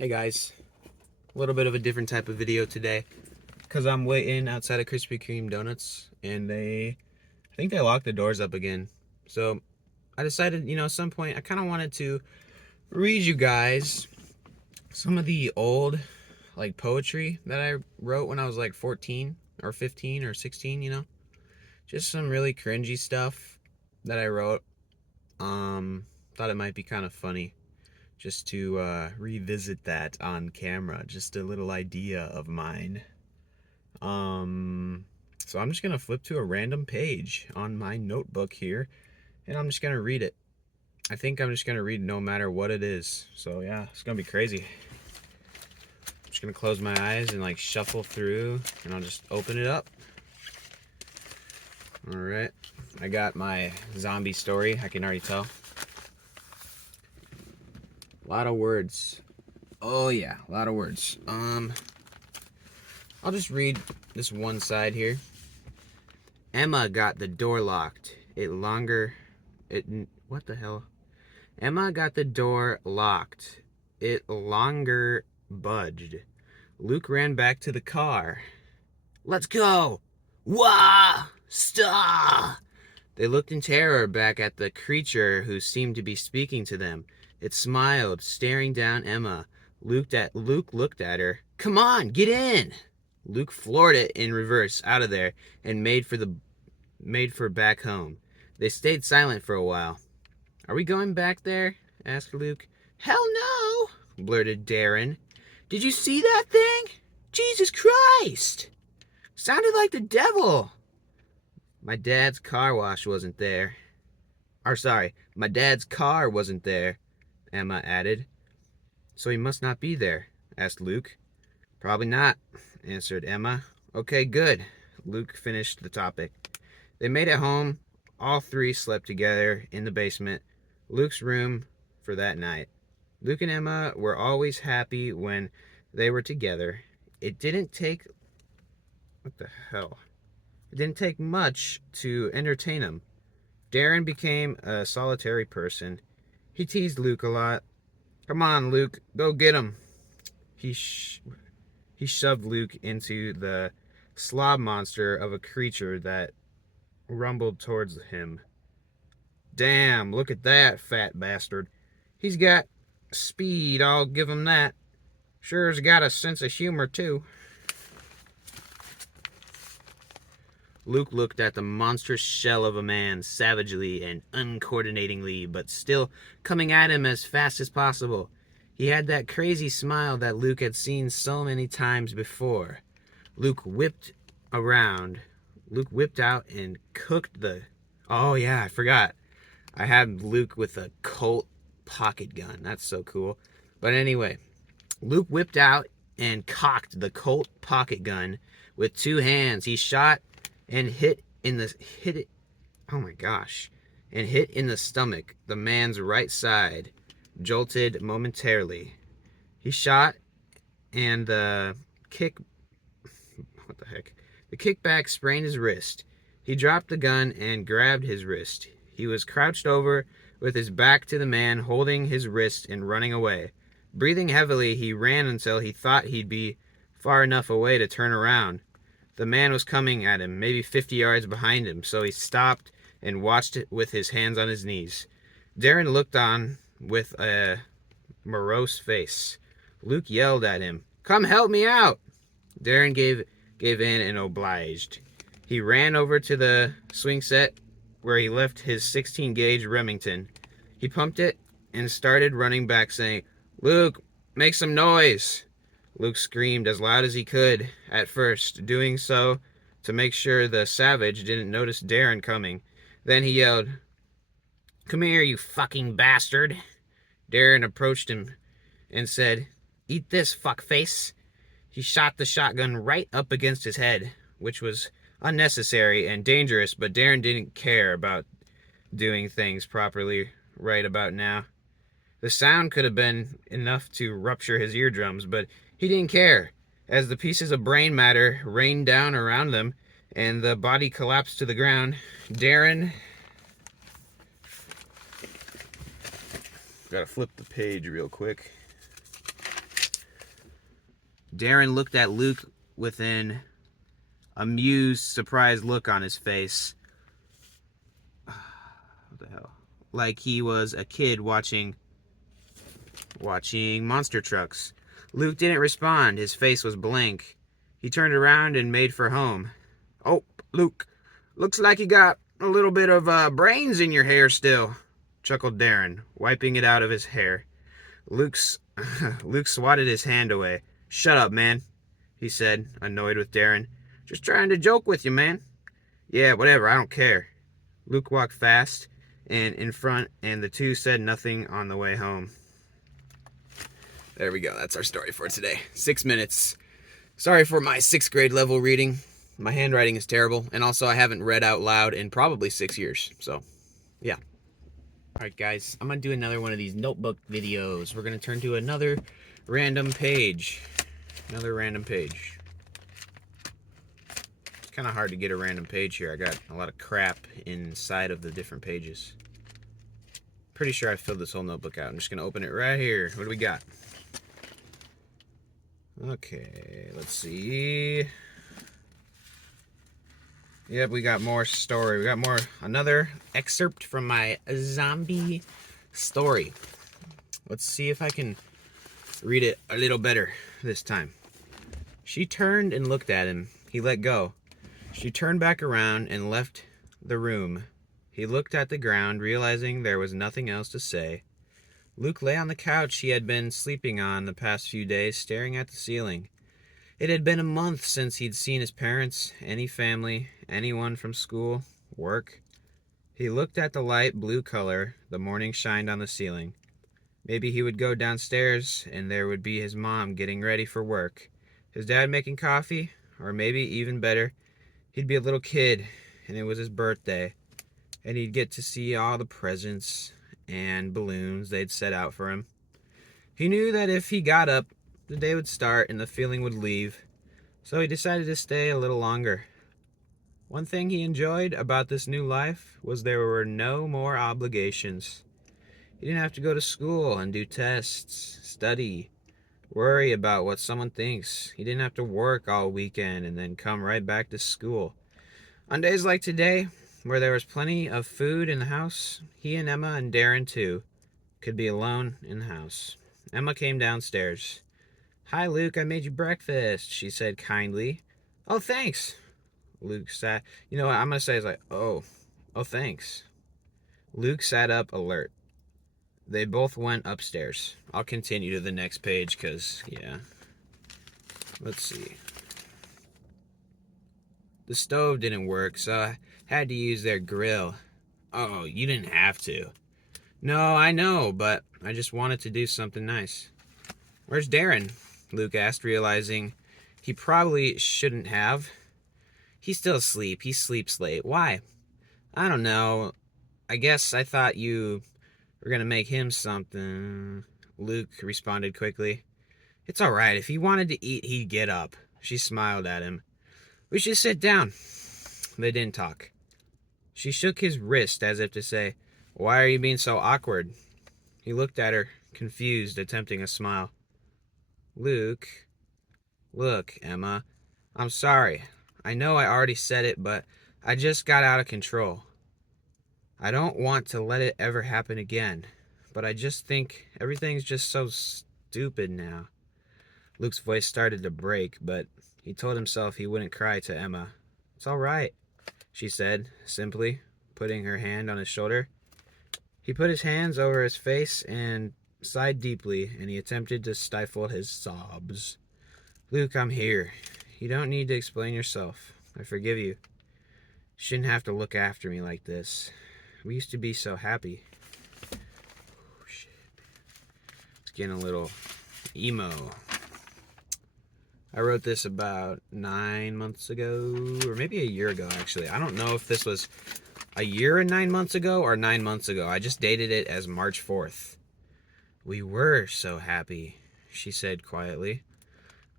Hey guys, a little bit of a different type of video today because I'm waiting outside of Krispy Kreme donuts and I think they locked the doors up again. So I decided, at some point I kind of wanted to read you guys some of the old poetry that I wrote when I was like 14 or 15 or 16, just some really cringy stuff that I wrote. Thought it might be kind of funny just to revisit that on camera. Just a little idea of mine. Um, so I'm just gonna flip to a random page on my notebook here, and I'm just gonna read it. I think I'm just gonna read no matter what it is. So yeah, it's gonna be crazy. I'm just gonna close my eyes and shuffle through, and I'll just open it up. All right, I got my zombie story. I can already tell. A lot of words. Oh yeah, a lot of words. I'll just read this one side here. Emma got the door locked. What the hell? Emma got the door locked. It longer budged. Luke ran back to the car. Let's go! Wah! Stop! They looked in terror back at the creature who seemed to be speaking to them. It smiled, staring down Emma. Luke looked at her. Come on, get in! Luke floored it in reverse out of there and made for back home. They stayed silent for a while. Are we going back there? Asked Luke. Hell no, blurted Darren. Did you see that thing? Jesus Christ! Sounded like the devil. My dad's car wasn't there, Emma added. So he must not be there, asked Luke. Probably not, answered Emma. Okay, good. Luke finished the topic. They made it home. All three slept together in the basement, Luke's room, for that night. Luke and Emma were always happy when they were together. It didn't take... What the hell? It didn't take much to entertain them. Darren became a solitary person. He teased Luke a lot. Come on, Luke, go get him. He shoved Luke into the slob monster of a creature that rumbled towards him. Damn, look at that fat bastard. He's got speed, I'll give him that. Sure's got a sense of humor, too. Luke looked at the monstrous shell of a man savagely and uncoordinatingly, but still coming at him as fast as possible. He had that crazy smile that Luke had seen so many times before. Luke whipped out and cooked the... Oh yeah, I forgot. I had Luke with a Colt pocket gun. That's so cool. But anyway, Luke whipped out and cocked the Colt pocket gun with two hands. He shot and hit in the stomach, the man's right side, jolted momentarily. He shot and the kickback sprained his wrist. He dropped the gun and grabbed his wrist. He was crouched over with his back to the man, holding his wrist and running away. Breathing heavily, he ran until he thought he'd be far enough away to turn around. The man was coming at him, maybe 50 yards behind him, so he stopped and watched it with his hands on his knees. Darren looked on with a morose face. Luke yelled at him, "Come help me out!" Darren gave in and obliged. He ran over to the swing set where he left his 16-gauge Remington. He pumped it and started running back, saying, "Luke, make some noise!" Luke screamed as loud as he could at first, doing so to make sure the savage didn't notice Darren coming. Then he yelled, "Come here, you fucking bastard!" Darren approached him and said, "Eat this, fuckface." He shot the shotgun right up against his head, which was unnecessary and dangerous, but Darren didn't care about doing things properly right about now. The sound could have been enough to rupture his eardrums, but he didn't care. As the pieces of brain matter rained down around them and the body collapsed to the ground, Darren... Gotta flip the page real quick. Darren looked at Luke with an amused, surprised look on his face. What the hell? Like he was a kid watching monster trucks. Luke didn't respond. His face was blank. He turned around and made for home. "Oh, Luke, looks like you got a little bit of brains in your hair still," chuckled Darren, wiping it out of his hair. Luke swatted his hand away. "Shut up, man," he said, annoyed with Darren. "Just trying to joke with you, man." "Yeah, whatever, I don't care." Luke walked fast and in front, and the two said nothing on the way home. There we go. That's our story for today. 6 minutes. Sorry for my 6th grade level reading. My handwriting is terrible, and also I haven't read out loud in probably 6 years. So, yeah. Alright guys, I'm going to do another one of these notebook videos. We're going to turn to another random page. Another random page. It's kind of hard to get a random page here. I got a lot of crap inside of the different pages. Pretty sure I filled this whole notebook out. I'm just going to open it right here. What do we got? Okay, let's see. Yep, we got more story. We got another excerpt from my zombie story. Let's see if I can read it a little better this time. She turned and looked at him. He let go. She turned back around and left the room. He looked at the ground, realizing there was nothing else to say. Luke lay on the couch he had been sleeping on the past few days, staring at the ceiling. It had been a month since he'd seen his parents, any family, anyone from school, work. He looked at the light blue color the morning shined on the ceiling. Maybe he would go downstairs and there would be his mom getting ready for work, his dad making coffee, or maybe even better, he'd be a little kid and it was his birthday, and he'd get to see all the presents and balloons they'd set out for him. He knew that if he got up, the day would start and the feeling would leave, so he decided to stay a little longer. One thing he enjoyed about this new life was there were no more obligations. He didn't have to go to school and do tests, study, worry about what someone thinks. He didn't have to work all weekend and then come right back to school. On days like today, where there was plenty of food in the house, he and Emma and Darren too could be alone in the house. Emma came downstairs. "Hi, Luke, I made you breakfast," she said kindly. "Oh, thanks." Luke sat... You know what I'm going to say is like, oh, thanks. Luke sat up, alert. They both went upstairs. I'll continue to the next page because, yeah. Let's see. The stove didn't work, so I had to use their grill. "Oh, you didn't have to." "No, I know, but I just wanted to do something nice." "Where's Darren?" Luke asked, realizing he probably shouldn't have. "He's still asleep. He sleeps late." "Why?" "I don't know. I guess I thought you were gonna make him something." Luke responded quickly. "It's all right. If he wanted to eat, he'd get up." She smiled at him. "We should sit down." They didn't talk. She shook his wrist as if to say, "Why are you being so awkward?" He looked at her, confused, attempting a smile. "Luke..." "Look, Emma, I'm sorry. I know I already said it, but I just got out of control. I don't want to let it ever happen again, but I just think everything's just so stupid now." Luke's voice started to break, but he told himself he wouldn't cry to Emma. "It's all right," she said, simply, putting her hand on his shoulder. He put his hands over his face and sighed deeply, and he attempted to stifle his sobs. "Luke, I'm here. You don't need to explain yourself. I forgive you. You shouldn't have to look after me like this. We used to be so happy." Oh, shit. It's getting a little emo. I wrote this about 9 months ago, or maybe a year ago, actually. I don't know if this was a year and 9 months ago or 9 months ago. I just dated it as March 4th. "We were so happy," she said quietly.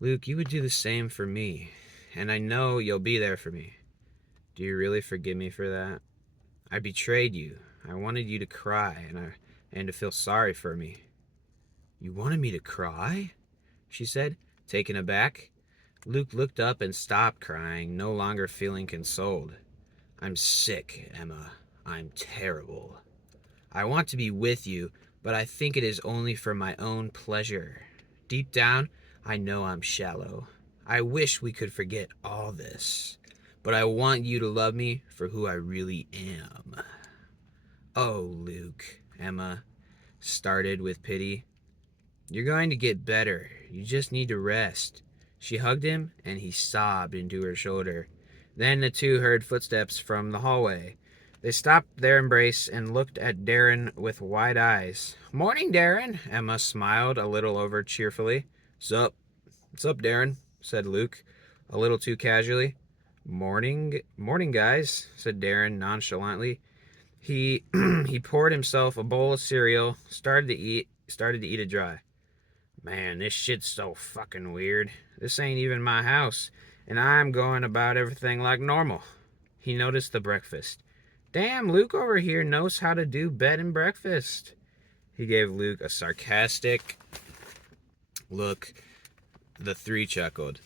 "Luke, you would do the same for me, and I know you'll be there for me. Do you really forgive me for that? I betrayed you. I wanted you to cry and to feel sorry for me." "You wanted me to cry?" she said. Taken aback, Luke looked up and stopped crying, no longer feeling consoled. I'm sick, Emma. I'm terrible. I want to be with you, but I think it is only for my own pleasure. Deep down, I know I'm shallow. I wish we could forget all this, but I want you to love me for who I really am. Oh, Luke, Emma started with pity. You're going to get better. You just need to rest. She hugged him, and he sobbed into her shoulder. Then the two heard footsteps from the hallway. They stopped their embrace and looked at Darren with wide eyes. Morning, Darren, Emma smiled a little over cheerfully. Sup? What's up, Darren? Said Luke, a little too casually. Morning, guys, said Darren nonchalantly. He he poured himself a bowl of cereal, started to eat it dry. Man, this shit's so fucking weird. This ain't even my house, and I'm going about everything like normal. He noticed the breakfast. Damn, Luke over here knows how to do bed and breakfast. He gave Luke a sarcastic look. The three chuckled.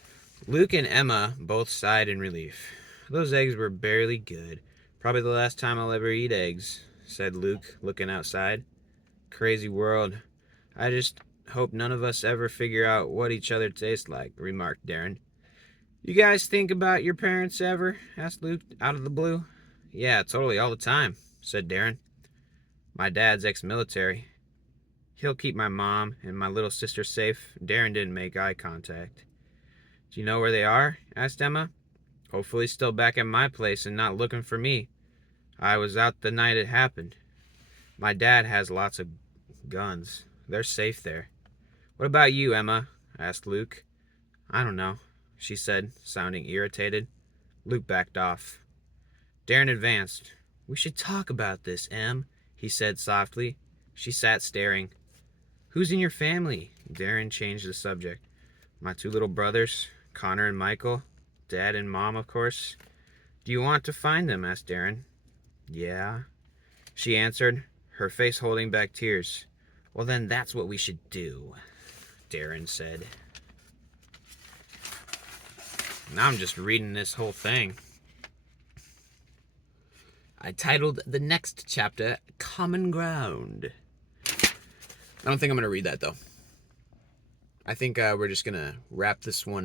Luke and Emma both sighed in relief. Those eggs were barely good. Probably the last time I'll ever eat eggs, said Luke, looking outside. Crazy world. I just hope none of us ever figure out what each other tastes like, remarked Darren. You guys think about your parents ever? Asked Luke out of the blue. Yeah, totally, all the time, said Darren. My dad's ex-military. He'll keep my mom and my little sister safe. Darren didn't make eye contact. Do you know where they are? Asked Emma. Hopefully still back at my place and not looking for me. I was out the night it happened. My dad has lots of guns. They're safe there. What about you, Emma? Asked Luke. I don't know, she said, sounding irritated. Luke backed off. Darren advanced. We should talk about this, Em, he said softly. She sat staring. Who's in your family? Darren changed the subject. My two little brothers, Connor and Michael. Dad and Mom, of course. Do you want to find them? Asked Darren. Yeah, she answered, her face holding back tears. Well, then that's what we should do, Darren said. Now I'm just reading this whole thing. I titled the next chapter, Common Ground. I don't think I'm going to read that, though. I think we're just going to wrap this one